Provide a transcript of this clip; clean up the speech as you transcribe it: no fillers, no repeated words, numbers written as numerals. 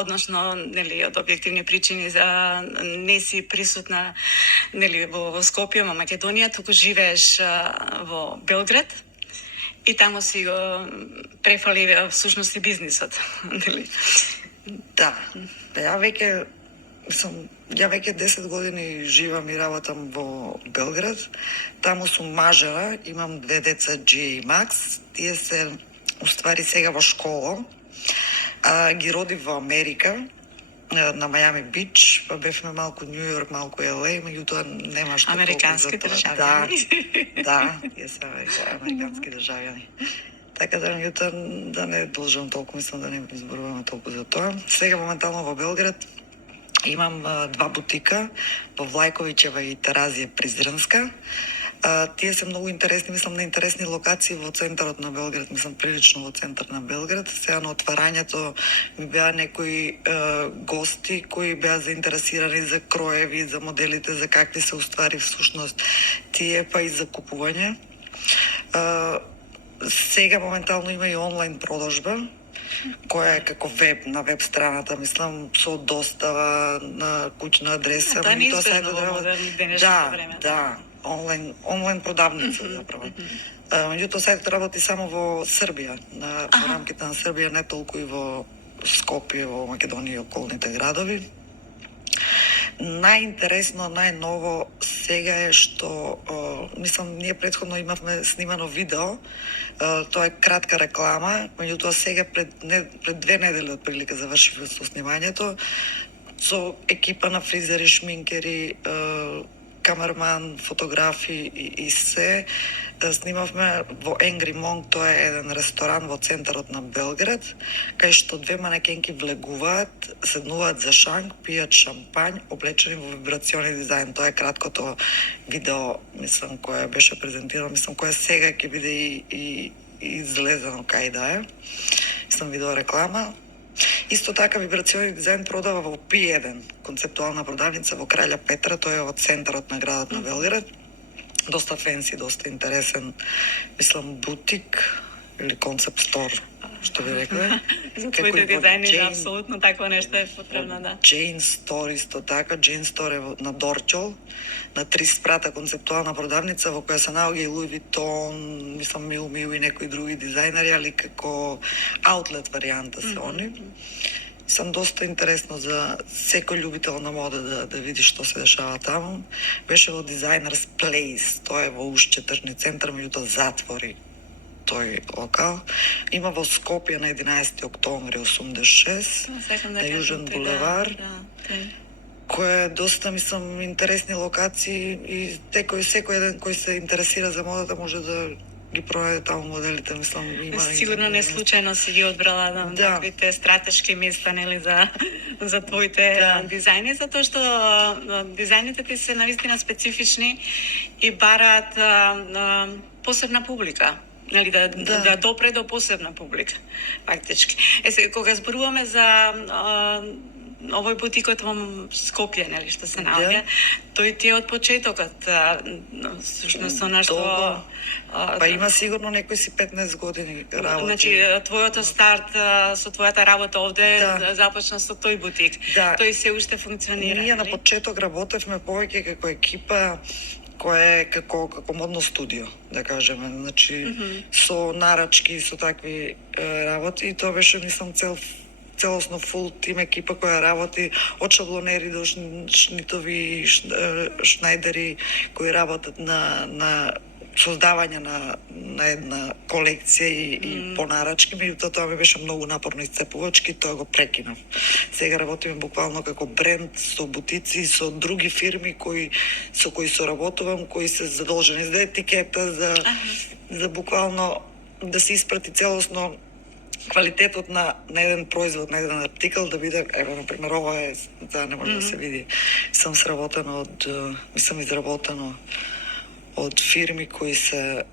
односно, нели, од објективни причини за не си присутна, нели, во Скопје, во Македонија, туку живееш во Белград и таму си го префали всушност и бизнисот, нели? Да. Ја веќе 10 години живам и работам во Белград. Таму сум мажера, имам 2 деца, Джи и Макс. Тие се уствари сега во школа. Ги родив во Америка, на Мајами Бич, па бевме малку Нью Йорк, малку LA, меѓутоа нема што американски државјани. Да, тие се американски државјани. Така да меѓутоа да не должам толку, мислам да не изборуваме толку за тоа. Сега моментално во Белград имам 2 бутика во Влајковиќева и Теразија Призренска. Тие се многу интересни, мислам на интересни локации во центарот на Белград, мислам прилично во центар на Белград. Сега на отварањето ми беа некои гости кои беа заинтересирани за кроеви, за моделите, за какви се уствари всушност тие, па и за купување. Сега моментално има и онлайн продажба, која е како на веб страната, мислам, со достава на куќна адреса. Тоа не е неизбежно во модерни денешно време. Да, онлайн продавница, заправо. Меѓутоа сајтот работи само во Србија, во рамките на Србија, не толку и во Скопје, во Македонија и околните градови. Најинтересно, најново сега е што, мислам, ние претходно имавме снимано видео, тоа е кратка реклама, меѓутоа сега пред 2 недели отприлика завршивме со снимањето, со екипа на фризери, шминкери, камерман, фотографи и се. Снимавме во Angry Monk, тоа е еден ресторан во центарот на Белград, кај што 2 манекенки влегуваат, седнуваат за шанк, пијат шампањ, облечени во вибрациони дизајн. Тоа е краткото видео, мислам, кое беше презентирано, мислам, кое сега ќе биде и излезено кај да е. Мислам, видео реклама. Исто така вибрациони дизајн продава во P1, концептуална продавница во Краља Петра, тоа е во центарот на градот на Белград. Доста фенси, доста интересен, мислам, бутик или концепт стор, што би рекле. За твоите дизајни, да, апсолутно такво нешто е потребно, да. Джейн Стор исто така, Джейн Стор е на Дорчол, на 3 спрата концептуална продавница во која се наоѓа и Луи Витон, мислам Миу и некои други дизајнери, али како аутлет варијанта се они. Сам доста интересно за секој љубител на мода да види што се дешава таму. Беше во Designers Place, тоа е во Ушчетрни центар, меѓутоа затвори тој локал. Има во Скопје на 11 октомври 86, на Јужен булевар, кој е доста, мислам, интересни локации и секој еден кој се интересира за модата може да ги пронајде таму моделите, мислам, има. Сигурно не случајно си ги одбрала на таквите стратешки места, нели, за твоите дизајни, затоа што дизајните ти се навистина специфични и бараат посебна публика. Нели, да допре до посебна публика, фактички. Сега, кога зборуваме за овој бутикот во Скопје, нели, што се наоѓа, тој ти е од почетокот, всушност со нашто... Па има сигурно некои си 15 години работи. Значи, твојот старт со твојата работа овде започна со тој бутик. Тој се уште функционира. Ние на почеток работевме повеќе како екипа која е како модно студио, да кажеме, значи со нарачки, со такви работи, и тоа беше, мислам, целосно фул тим екипа која работи од шаблонери до шнитови, шнајдери кои работат на создавање на една колекција и понарачки, меѓутоа тоа ми беше многу напорно исцепувачки, тоа го прекинав. Сега работиме буквално како бренд со бутици, со други фирми со кои соработувам, кои се задолжени за етикета, за буквално да се испрати целосно квалитетот на еден производ, на еден артикал, да биде, ево, например, ова е, не може да се види, мислам изработено од фирми кои се